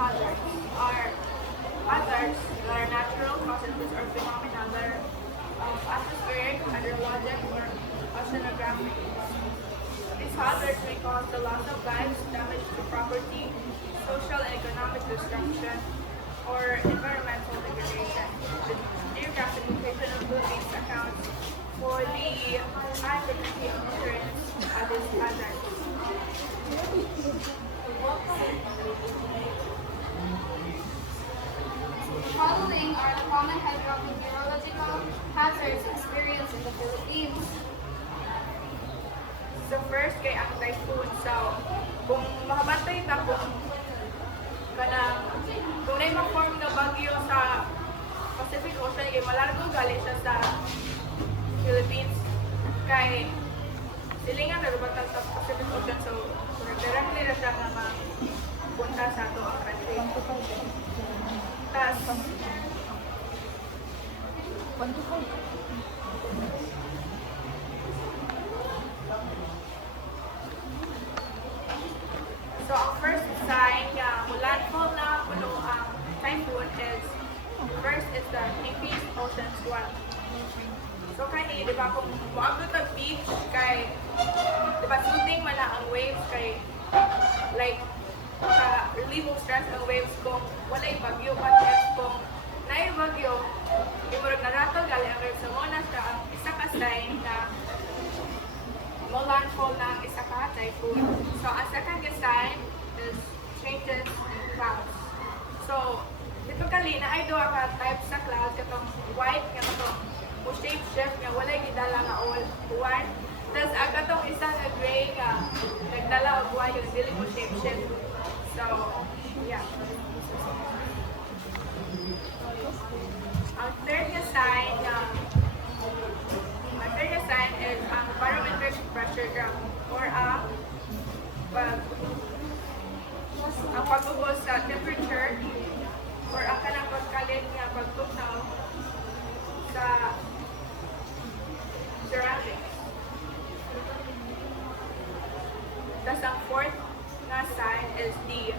hazards are hazards that are natural causes or phenomena that are atmospheric, hydrologic, or oceanographic. These hazards may cause the loss of lives, damage to property, social and economic destruction, or environmental degradation. The geographic location of Philippines accounts for the high frequency of occurrence of this hazard. The following are the common hydrometeorological hazards experienced in the Philippines. So first kay ang typhoon. So kung makabantay ta kung na-form na bagyo sa Pacific Ocean, kay malargo gali siya sa Philippines, kay silingan na rubatan sa Pacific Ocean, so directly na siya nga mapunta sa ato ang country. Tas, so ang first sign nga landfall na puno ang typhoon is first is the increased ocean swell. So kani di ba kung moabot ang beach kay di ba soothing man na ang waves kay like relieve of stress ang waves kung walay bagyo but yes kung naay bagyo yung murag naratol gali ang waves mo na siya ang isa ka sign na mo landfall na ang isa ka typhoon. So ang second sign is changes in clouds. So typically na ay duha ka type sa cloud katong white nga katong mo shape shift nga walay gidala nga all one. Tapos ang katong isa nga gray nga nagdala og white yung dili mo shape shift. So yeah. Ang third nga sign is ang barometric pressure graph or ang pag-ubos sa temperature or ang kanang pagkalit nga pagtunaw sa surroundings. Thus, ang fourth nga sign is the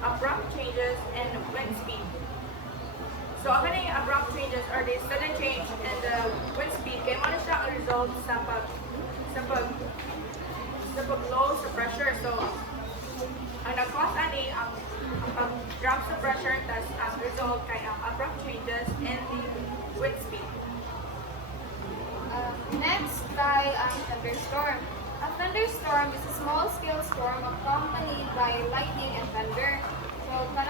abrupt changes in wind speed. So, ang kanang abrupt changes or the sudden change in the wind speed kay mo na siya ang result sa pag-low sa pressure. So, ang nag-cause ani ang drop sa pressure tas ang result kay ang abrupt changes in the wind speed. Next tayo ang thunderstorm. A thunderstorm is a small-scale storm accompanied by lightning and thunder. So, sa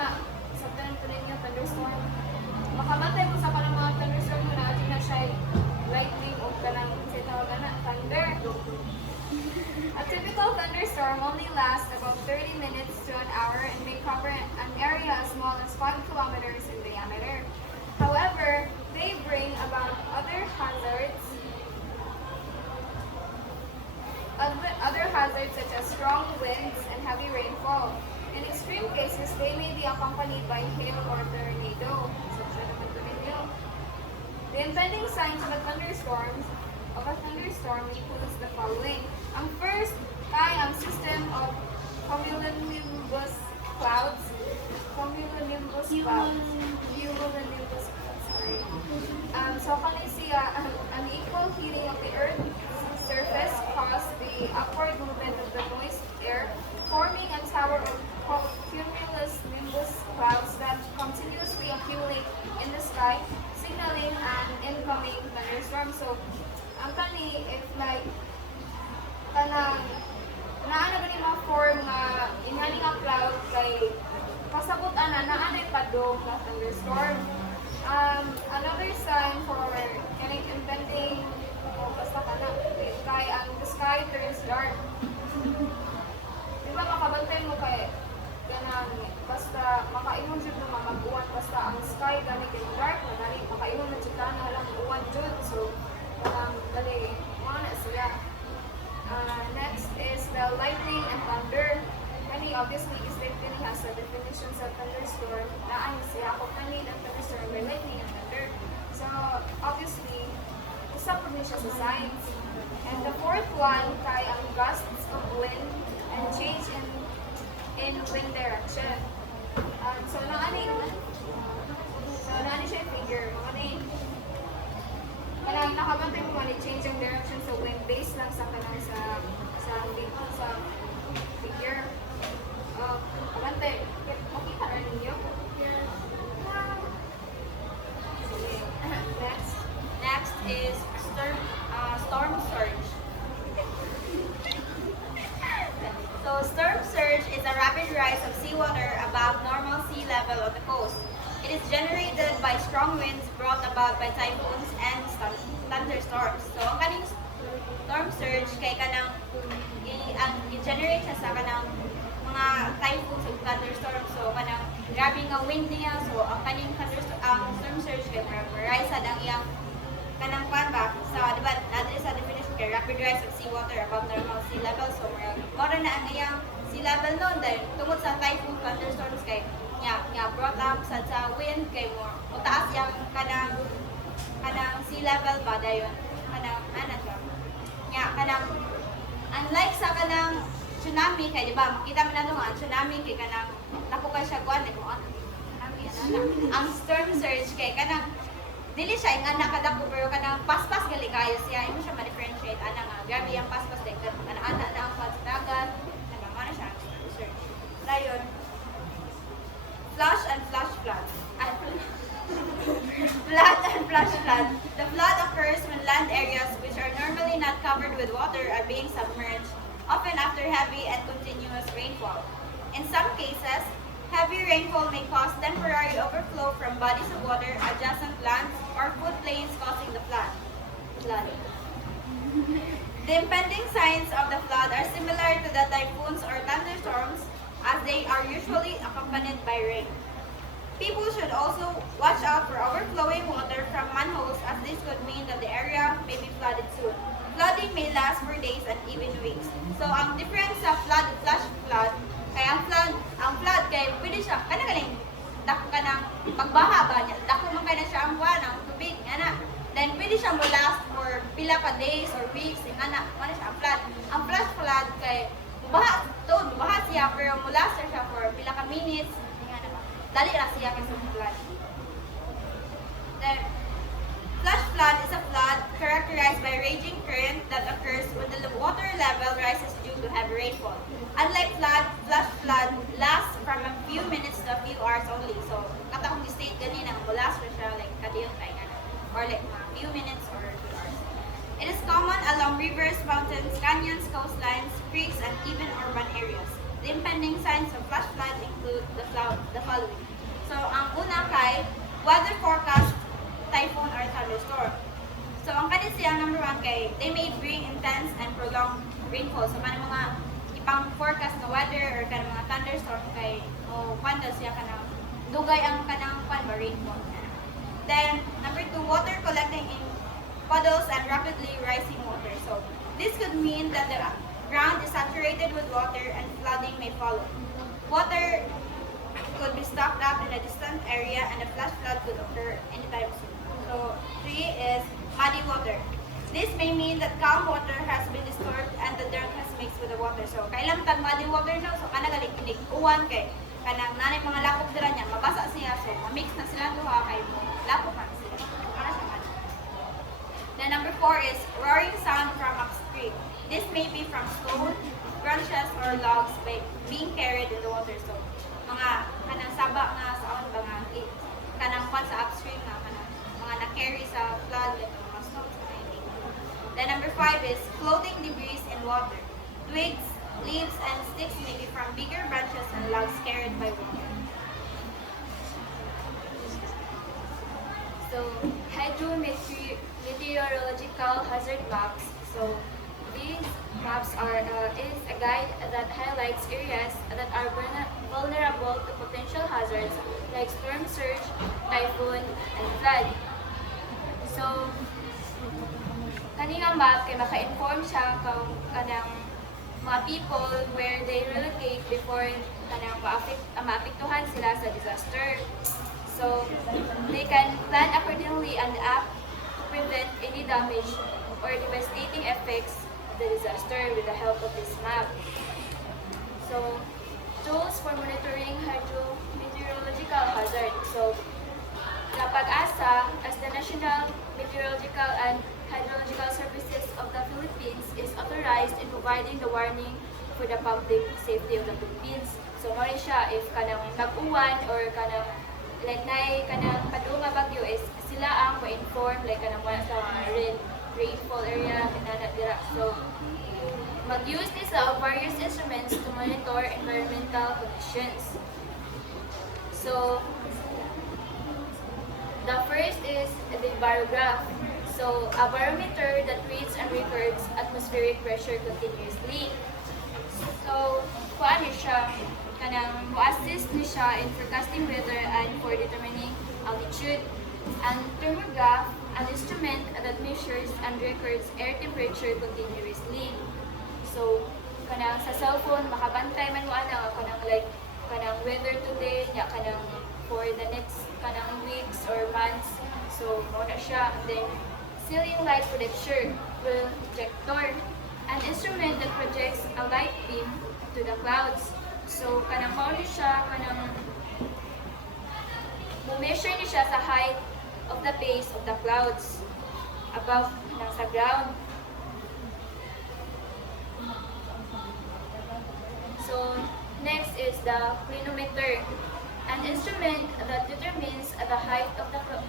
ninyo thunderstorm, makamatay mo sa kanang mga thunderstorm mo na na siya lightning o kanang sinawag na thunder. A typical thunderstorm only lasts about 30 minutes to an hour and may cover an area as small as 5 kilometers in diameter. However, they bring about other hazards such as strong winds and heavy rainfall. In extreme cases, they may be accompanied by hail or tornado. The impending signs of a thunderstorm includes the following. Ang first ay ang system of cumulonimbus clouds. So kani siya an equal heating of the earth's surface caused the upward movement of the moist air, forming a tower of cumulus nimbus clouds that continuously accumulate in the sky, signaling an incoming thunderstorm. So ang kani if like kanang naana ba ni mga form nga inhani nga cloud kay pasabot ana naanay padong nga thunderstorm. Another sign for any impending basta kana kay ang the sky turns dark. Di ba makabantay mo kay kanang basta makaingon jud mo mag-uwan basta ang sky gani kay dark na gani makaingon na jud kana lang uwan jud. So dali mana siya. Next is the lightning and thunder. Kani obviously is really has a definition sa thunderstorm. Naan siya kung kani ang thunderstorm by lightning and thunder. So obviously usa po niya sa signs. And the fourth one kay ang gusts of wind and change in wind direction. So naani siya yung figure. Mga ni, kanang nakabantay mo man, change ang direction sa wind based lang sa kanang sa figure. Kabantay, makita na ninyo. Sige. Next. Next is storm surge. So storm surge is a rapid rise of seawater above normal sea level on the coast. It is generated by strong winds brought about by typhoons and thunderstorms. So ang kaning storm surge kay kanang i-generate siya sa kanang mga typhoons ug thunderstorms. So kanang grabe nga wind niya. So ang kaning storm surge kay rise ang iyang kanang kwan ba sa diba natin sa definition kay rapid rise of seawater above normal sea level. So mora na ang iyang sea level noon dahil tungod sa typhoon thunderstorms kay nga brought up sa wind kay more mutaas yang kanang sea level ba dayon kanang ana siya nga kanang unlike sa kanang tsunami kay di ba makita man nato nga tsunami kay kanang dako kay siya kuan mo tsunami ana ang storm surge kay kanang dili siya ang anak kadako pero kanang paspas gali kayo siya imo siya ma-differentiate ana nga grabe ang paspas like ana na ang dagat kanang ana siya ang storm surge dayon flash and flash flood. Flood and flash flood. The flood occurs when land areas which are normally not covered with water are being submerged, often after heavy and continuous rainfall. In some cases, heavy rainfall may cause temporary overflow from bodies of water, adjacent lands, or floodplains causing the flood. The impending signs of the flood are similar to the typhoons or thunderstorms, as they are usually accompanied by rain. People should also watch out for overflowing water from manholes, as this could mean that the area may be flooded soon. Flooding may last for days and even weeks. So ang difference sa flood at flash flood, kaya ang flood kay pwede siya kanang dako ka ng pagbaha ba niya, dako man kay na siya ang buwan ng tubig ana. Then pwede siya mo last for pila pa days or weeks ana. Ano siya ang flood. Ang flash flood kay baha siya pero mula siya for pila ka minutes dali ra siya kasi flood. Then flash flood is a flood characterized by raging current that occurs when the water level rises due to heavy rainfall. Unlike flash flood lasts from a few minutes to a few hours only. So katong state ganina mula siya like kadiyot kay or like a few minutes or a few hours. It is common along rivers, mountains, canyons, coastlines, creeks, and even urban areas. The impending signs of flash flood include the following. So, ang una kay weather forecast, typhoon, or thunderstorm. So, ang kanil siya number one kay they may bring intense and prolonged rainfall. So, man mga ipang forecast na weather or kanang mga thunderstorm kay kwanda siya kanang dugay ang kanang rainfall. Then, number two, water collecting in puddles and rapidly rising water. So, this could mean that the ground is saturated with water and flooding may follow. Water could be stocked up in a distant area and a flash flood could occur anytime soon. So, three is muddy water. This may mean that calm water has been disturbed and the dirt has mixed with the water. So, kailang tag muddy water no, so kanagaling uwan kay kanang nanay mga lapok dira niya, mabasa siya, so mix na sila duha kay mo lapok na sila. Para sa muddy. Then number four is roaring sound from upstream. This may be from stone, branches, or logs being carried in the water. So, mga kanang saba nga sa on ba nga kanang kwan sa upstream nga kanang mga na-carry sa flood like mga stones na anything. Then number five is floating debris in water. Twigs, leaves, and sticks may be from bigger branches and logs carried by water. So, hydrometeorological hazard maps. So, these maps is a guide that highlights areas that are vulnerable to potential hazards like storm surge, typhoon, and flood. So, kaninga map kay maka-inform siya kung kanang mga people where they relocate before kanang maapektuhan sila sa disaster. So, they can plan accordingly and act to prevent any damage or devastating effects of the disaster with the help of this map. So, tools for monitoring hydrometeorological the National Meteorological and Hydrological Services of the Philippines is authorized in providing the warning for the public safety of the Philippines. So, mo rin siya if kanang mag-uwan or kanang like kanang padunga bagyo is sila ang ma-inform like kanang wala sa red rainfall area kanana dira. So, mag-use ni sa various instruments to monitor environmental conditions. So, the first is the barograph. So, a barometer that reads and records atmospheric pressure continuously. So, kuan siya, kanang mo-assist ni siya in forecasting weather and for determining altitude. And thermograph, an instrument that measures and records air temperature continuously. So, kanang sa cellphone, makabantay man mo ana kanang like kanang weather today, nya kanang for the next kanang weeks or months. So, mo na siya. And then, ceiling light projector, an instrument that projects a light beam to the clouds. So, kanang mao ni siya, kanang mo-measure ni siya sa height of the base of the clouds above nang sa ground. So, next is the clinometer, an instrument that determines the height of the cloud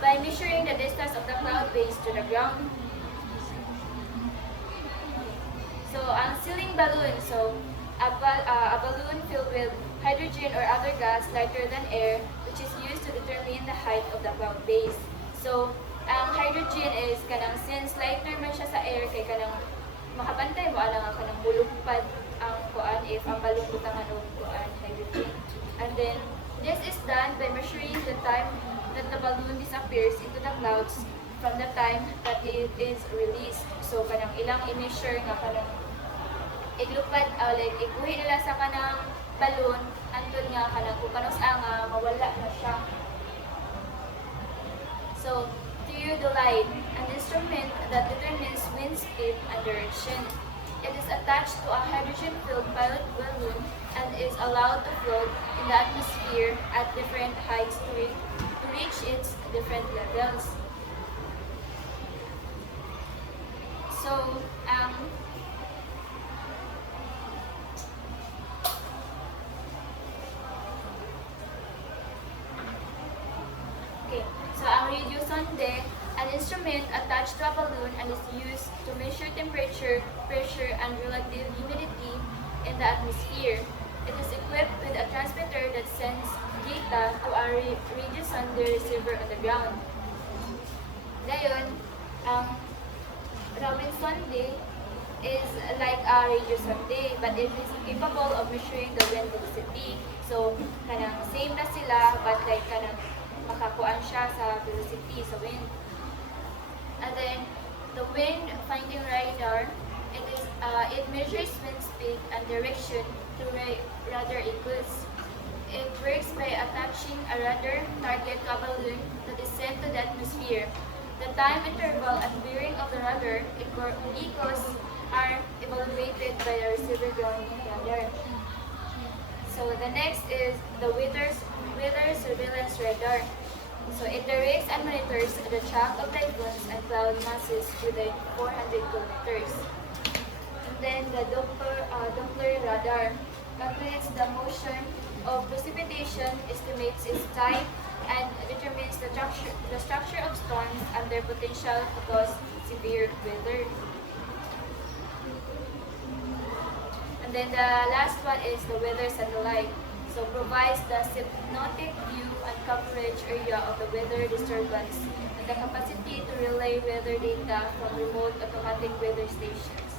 by measuring the distance of the cloud base to the ground. So, ang ceiling balloon, so a balloon filled with hydrogen or other gas lighter than air, which is used to determine the height of the cloud base. So, ang hydrogen is kanang since lighter man siya sa air, kay kanang makabantay mo alang kanang bulugpad ang kuan if ang balloon butangan og kuan hydrogen. And then, this is done by measuring the time that the balloon disappears into the clouds from the time that it is released. So, kanang ilang i-measure nga kanang iglupad, like ikuhi nila sa kanang balloon antod nga kanang kung kanus nga mawala na siya. So, theodolite, an instrument that determines wind speed and direction. It is attached to a hydrogen-filled pilot balloon and is allowed to float in the atmosphere at different heights to reach its different levels. So, ang radio sonde, an instrument attached to a balloon and is used to measure temperature, pressure, and relative humidity in the atmosphere. It is equipped with a transmitter that sends data to a radio sonde receiver on the ground. Dayon, ang Raman sonde is like a radio sonde, but it is capable of measuring the wind velocity. So, kanang same na sila, but like kanang makakuan siya sa velocity, sa wind. And then, the wind finding radar, it measures wind speed and direction to radar equals. It works by attaching a radar target to a balloon that is sent to the atmosphere. The time interval and bearing of the radar echoes are evaluated by the receiver ground radar. So the next is the weather surveillance radar. So it directs and monitors the track of typhoons and cloud masses within 400 kilometers. And then the Doppler radar calculates the motion of precipitation, estimates its type, and determines the structure of storms and their potential to cause severe weather. And then the last one is the weather satellite. So provides the synoptic view and coverage area of the weather disturbance and the capacity to relay weather data from remote automatic weather stations.